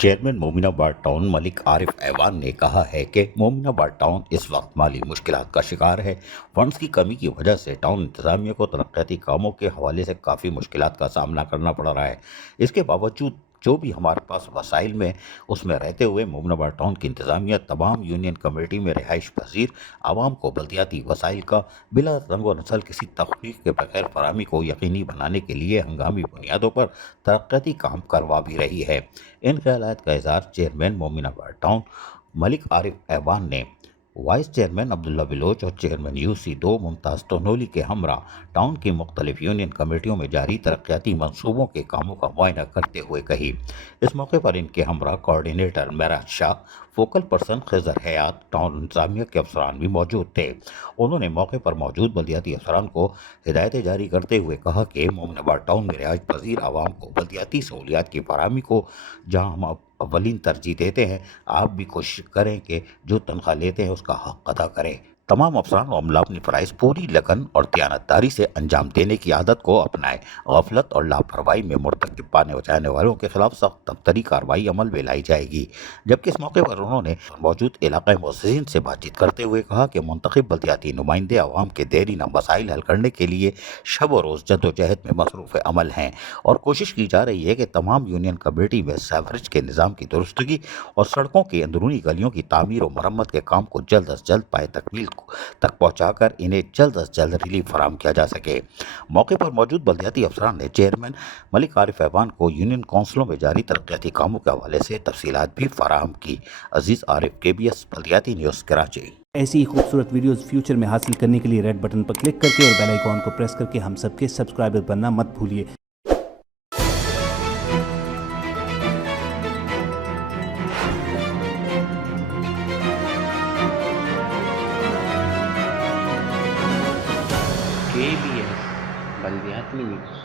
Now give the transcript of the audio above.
Chairman مومناباد town ملک عارف ایوان نے کہا ہے کہ مومناباد ٹاؤن اس وقت مالی مشکلات کا شکار ہے۔ فنڈز کی کمی کی وجہ سے ٹاؤن انتظامیہ کو ترقیاتی کاموں کے حوالے سے کافی مشکلات کا سامنا کرنا پڑ رہا ہے۔ اس کے باوجود جو بھی ہمارے پاس وسائل میں اس میں رہتے ہوئے مومناباد ٹاؤن کی انتظامیہ تمام یونین کمیٹی میں رہائش پذیر عوام کو بلدیاتی وسائل کا بلا رنگ و نسل کسی تخفیف کے بغیر فراہمی کو یقینی بنانے کے لیے ہنگامی بنیادوں پر ترقیاتی کام کروا بھی رہی ہے۔ ان خیالات کا اظہار چیئرمین مومناباد ٹاؤن ملک عارف ایوان نے وائس چیئرمین عبداللہ بلوچ اور چیئرمین UC2 ممتاز ٹونولی کے ہمراہ ٹاؤن کی مختلف یونین کمیٹیوں میں جاری ترقیاتی منصوبوں کے کاموں کا معائنہ کرتے ہوئے کہی۔ اس موقع پر ان کے ہمراہ کوارڈینیٹر معراج شاہ، فوکل پرسن خضر حیات، ٹاؤن انتظامیہ کے افسران بھی موجود تھے۔ انہوں نے موقع پر موجود بلدیاتی افسران کو ہدایتیں جاری کرتے ہوئے کہا کہ مومناباد ٹاؤن میں رہائش پذیر عوام کو بلدیاتی سہولیات کی فراہمی کو جہاں ہم اولین ترجیح دیتے ہیں، آپ بھی کوشش کریں کہ جو تنخواہ لیتے ہیں اس کا حق ادا کریں۔ تمام افسران و عملہ اپنی فرائض پوری لگن اور دیانتداری سے انجام دینے کی عادت کو اپنائیں۔ غفلت اور لاپرواہی میں مرتکب پانے جانے والوں کے خلاف سخت دفتری کارروائی عمل میں لائی جائے گی۔ جبکہ اس موقع پر انہوں نے موجود علاقائی معززین سے بات چیت کرتے ہوئے کہا کہ منتخب بلدیاتی نمائندے عوام کے دیرینہ مسائل حل کرنے کے لیے شب و روز جدوجہد میں مصروف عمل ہیں اور کوشش کی جا رہی ہے کہ تمام یونین کمیٹی میں سیوریج کے نظام کی درستگی اور سڑکوں کی اندرونی گلیوں کی تعمیر و مرمت کے کام کو جلد از جلد پائے تکمیل تک پہنچا کر انہیں جلد از جلد ریلیف فراہم کیا جا سکے۔ موقع پر موجود بلدیاتی افسران نے چیئرمین ملک عارف ایوان کو یونین کونسلوں میں جاری ترقیاتی کاموں کے حوالے سے تفصیلات بھی فراہم کی۔ عزیز عارف، KBS بلدیاتی نیوز، کراچی۔ ایسی ہی خوبصورت ویڈیوز فیوچر میں حاصل کرنے کے لیے ریڈ بٹن پر کلک کر کے اور بیل آئیکن کو پریس کر کے ہم سب کے سبسکرائبر بننا مت بھولیے۔ KBS بلدیاتی نیوز۔